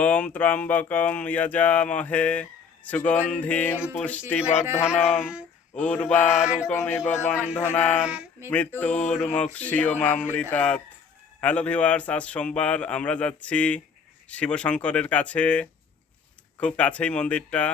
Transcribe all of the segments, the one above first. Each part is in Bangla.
ওম ত্র্যম্বকম যজামহে সুগন্ধিম পুষ্টিবর্ধনম উর্বারুকমিব বন্ধনান মৃত্যুর্মুক্ষীয়মামৃতাৎ। হ্যালো ভিউয়ার্স, আজ সোমবার আমরা যাচ্ছি শিবশঙ্করের কাছে। খুব কাছেই মন্দিরটা,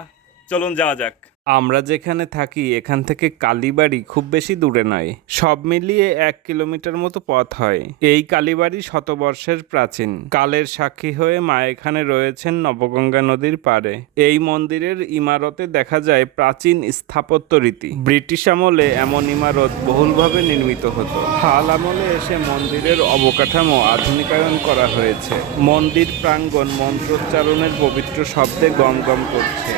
চলুন যাওয়া যাক। আমরা যেখানে থাকি এখান থেকে কালীবাড়ি খুব বেশি দূরে নয়, সব মিলিয়ে 1 কিলোমিটার মতো পথ হয়। এই কালীবাড়ি শতবর্ষের প্রাচীন, কালের সাক্ষী হয়ে মা এখানে রয়েছেন নবগঙ্গা নদীর পাড়ে। এই মন্দিরের ইমারতে দেখা যায় প্রাচীন স্থাপত্য রীতি। ব্রিটিশ আমলে এমন ইমারত বহুলভাবে নির্মিত হতো। হাল আমলে এসে মন্দিরের অবকাঠামো আধুনিকায়ন করা হয়েছে। মন্দির প্রাঙ্গণ মন্ত্রোচ্চারণের পবিত্র শব্দে গমগম করছে।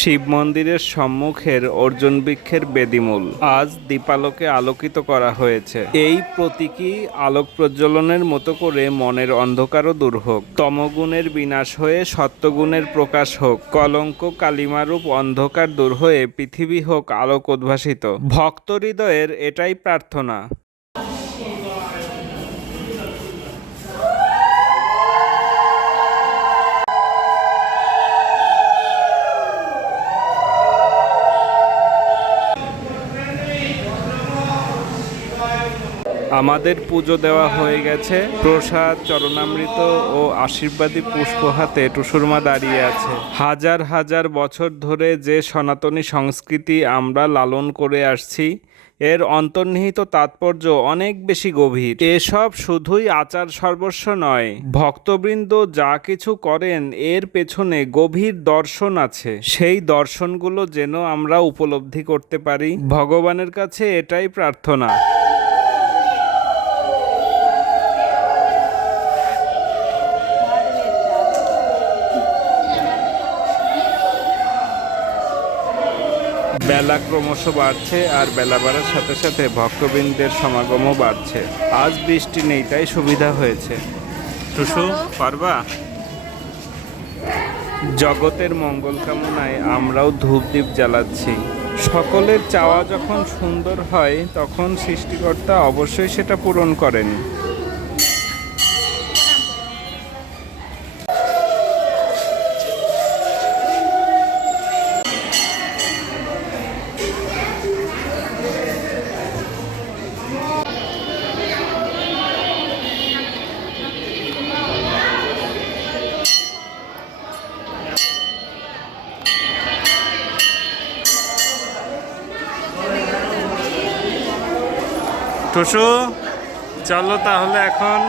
শিব মন্দিরের সম্মুখের অর্জুন বৃক্ষের বেদিমূল আজ দীপালোকে আলোকিত করা হয়েছে। এই প্রতীকী আলোক প্রজ্বলনের মতো করে মনের অন্ধকারও দূর হোক, তমগুণের বিনাশ হয়ে সত্যগুণের প্রকাশ হোক, কলঙ্ক কালিমারূপ অন্ধকার দূর হয়ে পৃথিবী হোক আলোক উদ্ভাসিত। ভক্ত হৃদয়ের এটাই প্রার্থনা। আমাদের পুজো দেওয়া হয়ে গেছে। প্রসাদ, চরণামৃত ও আশীর্বাদী পুষ্প হাতে টুসুরমা দাঁড়িয়ে আছে। হাজার হাজার বছর ধরে যে সনাতনী সংস্কৃতি আমরা লালন করে আসছি, এর অন্তর্নিহিত তাৎপর্য অনেক বেশি গভীর। এসব শুধুই আচার সর্বস্ব নয়, ভক্তবৃন্দ যা কিছু করেন এর পেছনে গভীর দর্শন আছে। সেই দর্শনগুলো যেন আমরা উপলব্ধি করতে পারি। ভগবানের কাছে এটাই প্রার্থনা। বেলা ক্রমশ বাড়ছে, আর বেলা বাড়ার সাথে সাথে ভক্তবৃন্দের সমাগমও বাড়ছে। আজ বৃষ্টি নেই, তাই সুবিধা হয়েছে। টুসু, পারবা? জগতের মঙ্গল কামনায় আমরাও ধূপদীপ জ্বালাচ্ছি। সকলের চাওয়া যখন সুন্দর হয়, তখন সৃষ্টিকর্তা অবশ্যই সেটা পূরণ করেন। টুসু, চলো তাহলে এখন